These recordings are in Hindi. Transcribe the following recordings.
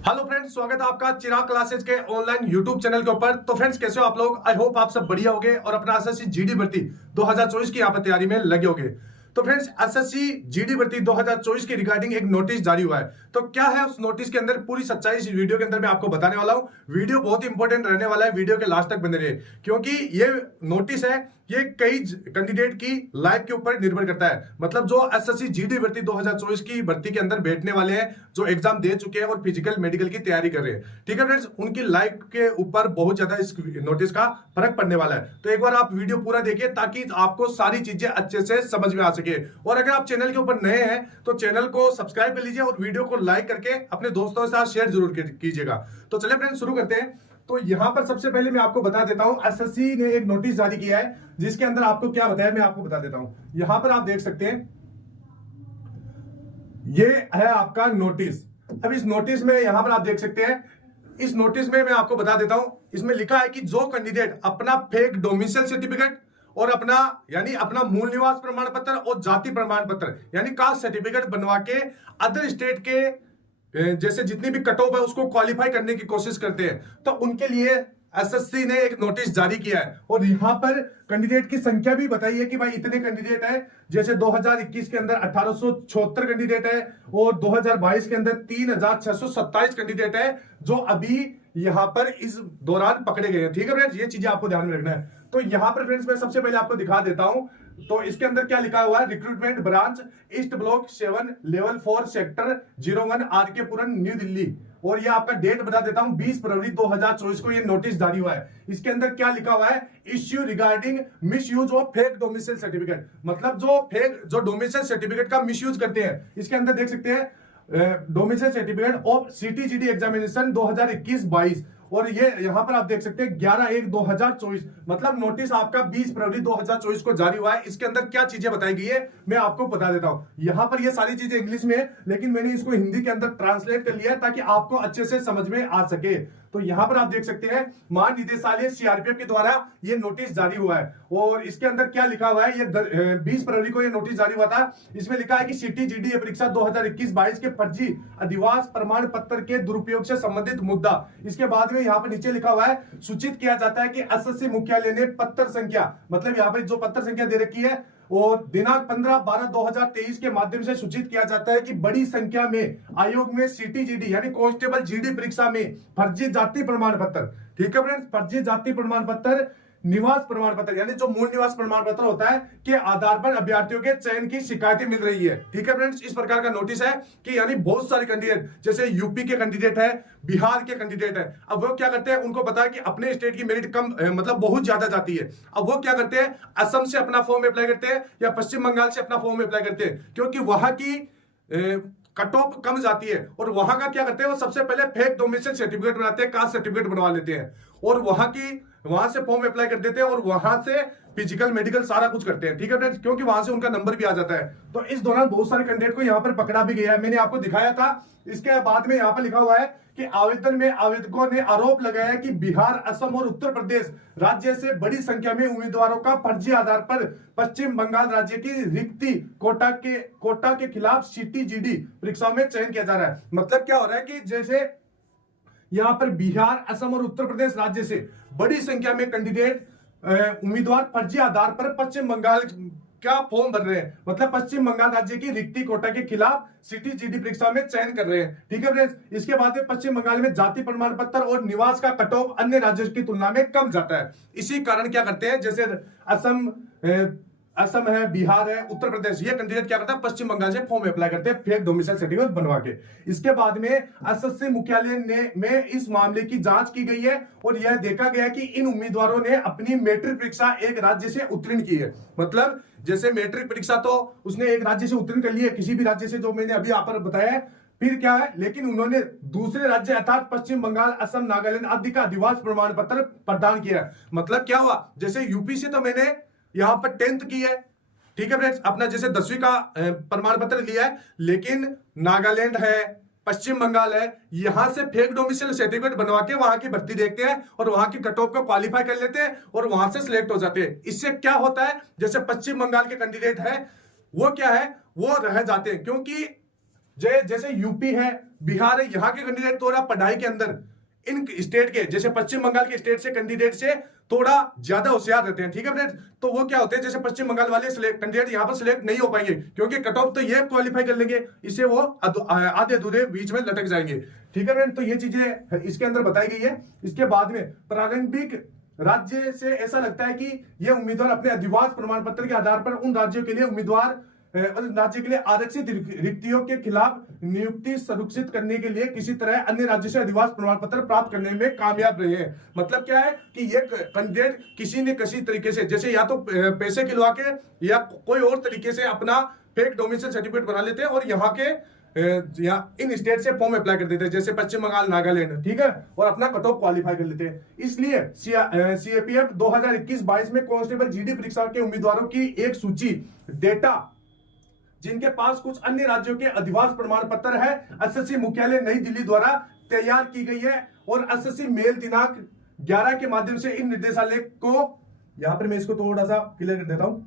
हेलो फ्रेंड्स, स्वागत है आपका चिराग क्लासेस के ऑनलाइन यूट्यूब चैनल के ऊपर। तो फ्रेंड्स, कैसे हो आप लोग? आई होप आप सब बढ़िया होगे और अपना एसएससी जीडी भर्ती 2024 की यहाँ पर तैयारी में लगे होगे। तो फ्रेंड्स, एसएससी जीडी भर्ती 2024 की रिगार्डिंग एक नोटिस जारी हुआ है। तो क्या है उस नोटिस के अंदर, पूरी सच्चाई इस वीडियो के अंदर मैं आपको बताने वाला हूं। वीडियो बहुत इंपॉर्टेंट रहने वाला है, वीडियो के लास्ट तक बने रहिए, क्योंकि ये नोटिस है, ये कई कैंडिडेट की लाइफ के ऊपर निर्भर करता है। मतलब जो एसएससी जीडी भर्ती 2024 की भर्ती के अंदर बैठने वाले हैं, जो एग्जाम दे चुके हैं और फिजिकल मेडिकल की तैयारी कर रहे हैं, ठीक है फ्रेंड्स, उनकी लाइफ के ऊपर बहुत ज्यादा इस नोटिस का फर्क पड़ने वाला है। तो एक बार आप वीडियो पूरा देखिए ताकि आपको सारी चीजें अच्छे से समझ में आ सके। और अगर आप चैनल के ऊपर नए हैं तो चैनल को सब्सक्राइब कर लीजिए और वीडियो को लाइक करके अपने दोस्तों के साथ शेयर जरूर कीजिएगा। तो चलिए फ्रेंड्स, शुरू करते हैं। तो यहां पर सबसे पहले मैं आपको बता देता हूं, एसएससी ने एक नोटिस जारी किया है जिसके अंदर आपको क्या बताया मैं आपको बता देता हूं। यहां पर आप देख सकते हैं, ये है आपका नोटिस। अब इस नोटिस में यहां पर आप देख सकते हैं, इस नोटिस में मैं आपको बता देता हूं, इसमें लिखा है कि जो कैंडिडेट अपना फेक डोमिसाइल सर्टिफिकेट और अपना मूल निवास प्रमाण पत्र और जाति प्रमाण पत्र यानी कास्ट सर्टिफिकेट बनवा के अदर स्टेट के जैसे जितनी भी कट ऑफ है उसको क्वालिफाई करने की कोशिश करते हैं, तो उनके लिए एसएससी ने एक नोटिस जारी किया है। और यहां पर कैंडिडेट की संख्या भी बताई है कि भाई इतने कैंडिडेट है। जैसे 2021 के अंदर 1876 कैंडिडेट है और 2022 के अंदर 3627 कैंडिडेट है जो अभी यहां पर इस दौरान पकड़े गए हैं। ठीक है फ्रेंड्स, ये चीजें आपको ध्यान में रखना है। तो यहां पर फ्रेंड्स मैं सबसे पहले आपको दिखा देता हूं। तो इसके अंदर क्या लिखा हुआ है, recruitment branch east block 7 level 4 sector 01 RK Puram new Delhi. और ये आपका डेट बता देता हूं, 20 फरवरी 2024 को ये नोटिस जारी हुआ है। इसके अंदर क्या लिखा हुआ है, issue regarding misuse of fake domicile certificate. मतलब जो डोमिसाइल सर्टिफिकेट का मिसयूज करते हैं, इसके अंदर देख सकते हैं डोमिसाइल सर्टिफिकेट ऑफ सीटीजीडी एग्जामिनेशन 2021-22। और ये यहां पर आप देख सकते हैं 11/1/2024, मतलब नोटिस आपका 20 फरवरी 2024 को जारी हुआ है। इसके अंदर क्या चीजें बताई गई है मैं आपको बता देता हूं। यहां पर ये सारी चीजें इंग्लिश में है, लेकिन मैंने इसको हिंदी के अंदर ट्रांसलेट कर लिया है ताकि आपको अच्छे से समझ में आ सके। तो यहां पर आप देख सकते हैं, महानिदेशालय सीआरपीएफ के द्वारा ये नोटिस जारी हुआ है। और इसके अंदर क्या लिखा हुआ है, ये 20 फरवरी को ये नोटिस जारी हुआ था। इसमें लिखा है कि सिटी जीडी परीक्षा 2021-22 के फर्जी अधिवास प्रमाण पत्र के दुरुपयोग से संबंधित मुद्दा। इसके बाद में यहाँ पर नीचे लिखा हुआ है, सूचित किया जाता है कि एसएससी मुख्यालय ने पत्र संख्या, मतलब यहाँ पर जो पत्र संख्या दे रखी है और दिनांक 15/12/2023 के माध्यम से सूचित किया जाता है कि बड़ी संख्या में आयोग में सीटीजीडी यानी कांस्टेबल जीडी परीक्षा में फर्जी जाति प्रमाण पत्र, ठीक है फ्रेंड्स, फर्जी जाति प्रमाण पत्र, निवास प्रमाण पत्र यानी जो मूल निवास प्रमाण पत्र होता है के आधार पर अभ्यर्थियों के चयन की शिकायतें मिल रही है। ठीक है फ्रेंड्स, इस प्रकार का नोटिस है कि यानी बहुत सारे कैंडिडेट, जैसे यूपी के कैंडिडेट है, बिहार के कैंडिडेट है, अब वो क्या करते हैं, उनको पता है कि अपने स्टेट की मेरिट कम मतलब बहुत ज्यादा जाती है। अब वो क्या करते हैं, असम से अपना फॉर्म अप्लाई करते हैं या पश्चिम बंगाल से अपना फॉर्म अप्लाई करते हैं, क्योंकि वहां की कट ऑफ कम जाती है। और वहां का क्या करते हैं, वो सबसे पहले फेक डोमिसाइल सर्टिफिकेट बनाते हैं, कास्ट सर्टिफिकेट बनवा लेते हैं और वहां से फॉर्म अप्लाई कर देते हैं और वहां से फिजिकल मेडिकल सारा कुछ करते हैं। ठीक है फ्रेंड्स, क्योंकि वहां से उनका नंबर भी आ जाता है। तो इस दौरान बहुत सारे कैंडिडेट को यहाँ पर पकड़ा भी गया है, मैंने आपको दिखाया था। इसके बाद में यहाँ पर लिखा हुआ है कि आवेदन में आवेदकों ने आरोप लगाया कि बिहार, असम और उत्तर प्रदेश राज्य से बड़ी संख्या में उम्मीदवारों का फर्जी आधार पर पश्चिम बंगाल राज्य की रिक्ति कोटा के खिलाफ सीटीजीडी परीक्षाओं में चयन किया जा रहा है। मतलब क्या हो रहा है कि जैसे यहां पर बिहार, असम और उत्तर प्रदेश राज्य से बड़ी संख्या में कैंडिडेट उम्मीदवार फर्जी आधार पर पश्चिम बंगाल का फॉर्म भर रहे हैं, मतलब पश्चिम बंगाल राज्य की रिक्ति कोटा के खिलाफ सीटीजीडी परीक्षा में चयन कर रहे हैं। ठीक है फ्रेंड्स, इसके बाद में पश्चिम बंगाल में जाति प्रमाण पत्र और निवास का कट ऑफ अन्य राज्यों की तुलना में कम जाता है। इसी कारण क्या करते हैं, जैसे असम है, बिहार है, उत्तर प्रदेश, ये कैंडिडेट क्या करता है, पश्चिम बंगाल से फॉर्म अप्लाई करते हैं फेक डोमिसाइल सर्टिफिकेट बनवा के। इसके बाद में एसएससी मुख्यालय में इस मामले की जांच की गई है और यह देखा गया कि इन उम्मीदवारों ने अपनी मैट्रिक परीक्षा एक राज्य से उत्तीर्ण की है। मतलब जैसे मैट्रिक परीक्षा तो उसने एक राज्य से उत्तीर्ण कर ली है, किसी भी राज्य से, जो मैंने अभी यहाँ पर बताया है। फिर क्या है, लेकिन उन्होंने दूसरे राज्य अर्थात पश्चिम बंगाल, असम, नागालैंड आदि का अधिवास प्रमाण पत्र प्रदान किया है। मतलब क्या हुआ, जैसे यूपी से तो मैंने यहां पर 10th की है, ठीक है फ्रेंड्स, अपना जैसे 10वीं का प्रमाण पत्र लिया है, लेकिन नागालैंड है, पश्चिम बंगाल है, यहां से फेक डोमिसाइल सर्टिफिकेट बनवा के वहां की भर्ती देखते हैं और वहां की कट ऑफ को क्वालिफाई कर लेते हैं और वहां से सिलेक्ट हो जाते हैं। इससे क्या होता है, जैसे पश्चिम बंगाल के कैंडिडेट है वो क्या है, वो रह जाते हैं, क्योंकि जैसे यूपी है, बिहार है, यहाँ के कैंडिडेट थोड़ा पढ़ाई के अंदर इन स्टेट के, जैसे पश्चिम बंगाल के स्टेट से कैंडिडेट से थोड़ा ज्यादा होशियार रहते हैं, ठीक है फ्रेंड्स। तो वो क्या होते हैं, जैसे पश्चिम बंगाल वाले कैंडिडेट यहाँ पर सिलेक्ट नहीं हो पाएंगे, क्योंकि कट ऑफ तो ये क्वालिफाई कर लेंगे, इससे वो आधे अधूरे बीच में लटक जाएंगे, ठीक है फ्रेंड्स। तो ये चीजें इसके अंदर बताई गई है। इसके बाद में प्रारंभिक राज्य से ऐसा लगता है कि ये उम्मीदवार अपने अधिवास प्रमाण पत्र के आधार पर उन राज्यों के लिए राज्य के लिए आरक्षित रिक्तियों के खिलाफ नियुक्ति सुनिश्चित करने के लिए किसी तरह अन्य राज्य से अधिवास प्रमाण पत्र प्राप्त करने में कामयाब रहे हैं। मतलब क्या है कि ये कैंडिडेट किसी न किसी तरीके से, जैसे या तो पैसे खिलवा के या कोई और तरीके से अपना फेक डोमिसाइल सर्टिफिकेट बना लेते हैं और यहाँ के इन स्टेट से फॉर्म अप्लाई कर देते हैं, जैसे पश्चिम बंगाल, नागालैंड, ठीक है, और अपना कट ऑफ क्वालिफाई कर लेते हैं। इसलिए सीएपीएफ 2021-22 में कांस्टेबल जीडी परीक्षा के उम्मीदवारों की एक सूची डेटा जिनके पास कुछ अन्य राज्यों के अधिवास प्रमाण पत्र है, एसएससी मुख्यालय नई दिल्ली द्वारा तैयार की गई है और एसएससी मेल दिनांक 11 के माध्यम से इन निर्देशालय को, यहां पर मैं इसको थोड़ा सा क्लियर कर देता हूं,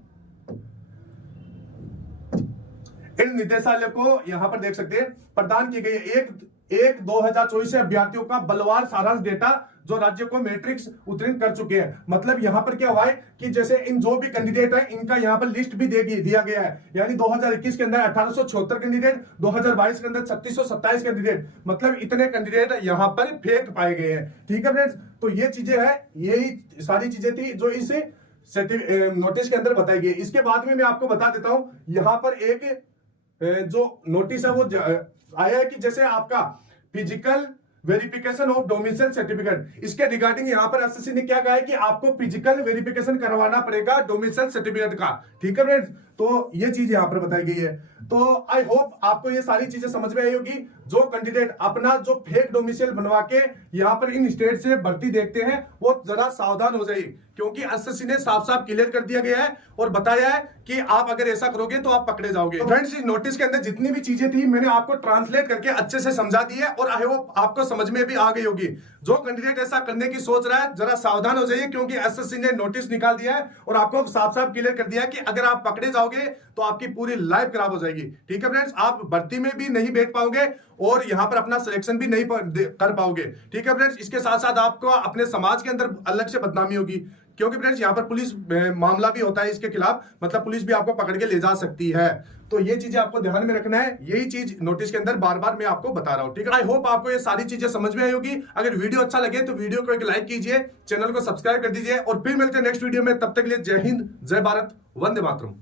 इन निर्देशालय को यहां पर देख सकते हैं प्रदान की गई है 1/2024 से अभ्यर्थियों का बलवार सारांश डेटा जो राज्य को मैट्रिक्स उत्तीर्ण कर चुके हैं। मतलब यहां पर क्या हुआ है कि जैसे इन जो भी कैंडिडेट है इनका यहां पर लिस्ट भी दिया गया है, यानी 2021 के अंदर 1876 कैंडिडेट, 2022 के अंदर 3627 कैंडिडेट, मतलब इतने कैंडिडेट यहां पर फेक पाए गए हैं, ठीक है फ्रेंड्स। तो ये चीजें है, यही सारी चीजें थी जो इस नोटिस के अंदर बताई गई। इसके बाद में मैं आपको बता देता हूं, यहां पर एक जो नोटिस है वो आया है कि जैसे आपका physical verification of domicile certificate, इसके रिगार्डिंग यहां पर एसएससी ने क्या कहा है कि आपको फिजिकल वेरिफिकेशन करवाना पड़ेगा डोमिसाइल सर्टिफिकेट का, ठीक है फ्रेंड्स। तो ये चीज यहां पर बताई गई है। तो आई होप आपको ये सारी चीजें समझ में आई होगी। जो कैंडिडेट अपना जो फेक डोमिसाइल बनवा के यहां पर इन स्टेट से भर्ती देखते हैं वो जरा सावधान हो जाइए, क्योंकि एसएससी ने साफ साफ क्लियर कर दिया गया है और बताया है कि आप अगर ऐसा करोगे तो आप पकड़े जाओगे। तो फ्रेंड्स, इस नोटिस के अंदर जितनी भी चीजें थी मैंने आपको ट्रांसलेट करके अच्छे से समझा दी है और आई होप आपको समझ में भी आ गई होगी। जो कैंडिडेट ऐसा करने की सोच रहा है जरा सावधान हो जाइए, क्योंकि एसएससी ने नोटिस निकाल दिया है और आपको साफ साफ क्लियर कर दिया है कि अगर आप पकड़े जाओगे तो आपकी पूरी लाइफ खराब हो जाएगी, ठीक है फ्रेंड्स। आप भर्ती में भी नहीं बैठ पाओगे और यहां पर अपना सिलेक्शन भी नहीं कर पाओगे, ठीक है फ्रेंड्स। इसके साथ साथ आपको अपने समाज के अंदर अलग से बदनामी होगी, क्योंकि फ्रेंड्स यहाँ पर पुलिस मामला भी होता है इसके खिलाफ, मतलब पुलिस भी आपको पकड़ के ले जा सकती है। तो ये चीजें आपको ध्यान में रखना है, यही चीज नोटिस के अंदर बार बार मैं आपको बता रहा हूँ, ठीक है। आई होप आपको ये सारी चीजें समझ में आई होगी। अगर वीडियो अच्छा लगे तो वीडियो को एक लाइक कीजिए, चैनल को सब्सक्राइब कर दीजिए और फिर मिलते हैं नेक्स्ट वीडियो में। तब तक के लिए जय हिंद, जय भारत, वंदे मातरम।